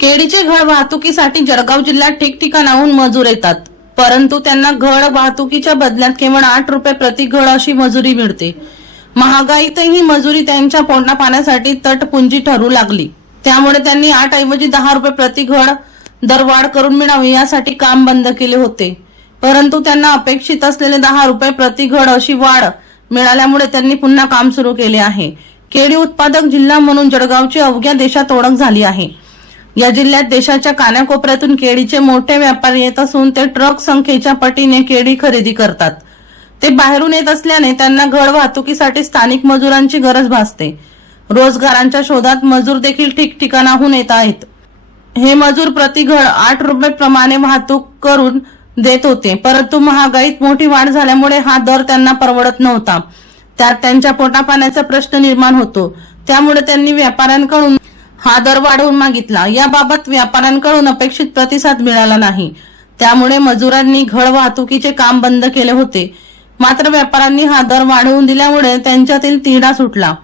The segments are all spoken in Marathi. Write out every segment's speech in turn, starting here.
केळीचे घड वाहतुकीसाठी जळगाव जिल्ह्यात ठिकठिकाणाहून मजूर येतात. परंतु त्यांना घड वाहतुकीच्या बदल्यात केवळ आठ रुपये प्रति घड अशी मजुरी मिळते. महागाईतही मजुरी त्यांच्या पोटा पाण्यासाठी तटपुंजी ठरू लागली. त्यामुळे त्यांनी आठ ऐवजी दहा रुपये प्रति घड दरवाढ करून मिळावी यासाठी काम बंद केले होते. परंतु त्यांना अपेक्षित असलेले दहा रुपये प्रति घड अशी वाढ मिळाल्यामुळे त्यांनी पुन्हा काम सुरू केले आहे. केळी उत्पादक जिल्हा म्हणून जळगावची अवघ्या देशात ओळख झाली आहे. या जिल्ह्यात देशाच्या कानाकोपऱ्यातून केळीचे मोठे व्यापारी येत असून ते ट्रक संख्येच्या पटीने केळी खरेदी करतात. ते बाहेरून येत असल्याने त्यांना घड वाहतुकीसाठी स्थानिक मजुरांची गरज भासते. रोजगारांच्या शोधात मजूर देखील ठिकठिकाणाहून येत आहेत. हे मजूर प्रति घड आठ रुपये प्रमाणे वाहतूक करून देत होते परंतु महागाईत मोठी वाढ झाल्यामुळे हा दर त्यांना परवडत नव्हता. त्यात त्यांच्या पोटापाण्याचा प्रश्न निर्माण होतो. त्यामुळे त्यांनी व्यापाऱ्यांकडून हा दर वाढवून मागितला. याबाबत व्यापाऱ्यांकडून अपेक्षित प्रतिसाद मिळाला नाही. त्यामुळे मजुरांनी घड वाहतुकीचे काम बंद केले होते. मात्र व्यापाऱ्यांनी हा दर वाढवून दिल्यामुळे त्यांच्यातील तिढा सुटला.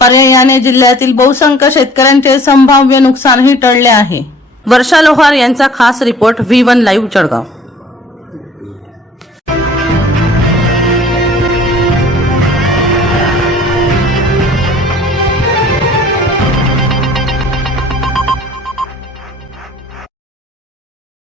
पर्यायाने जिल्ह्यातील बहुसंख्य शेतकऱ्यांचे संभाव्य नुकसानही टळले आहे. वर्षा लोहार यांचा खास report V one live Jalgaon.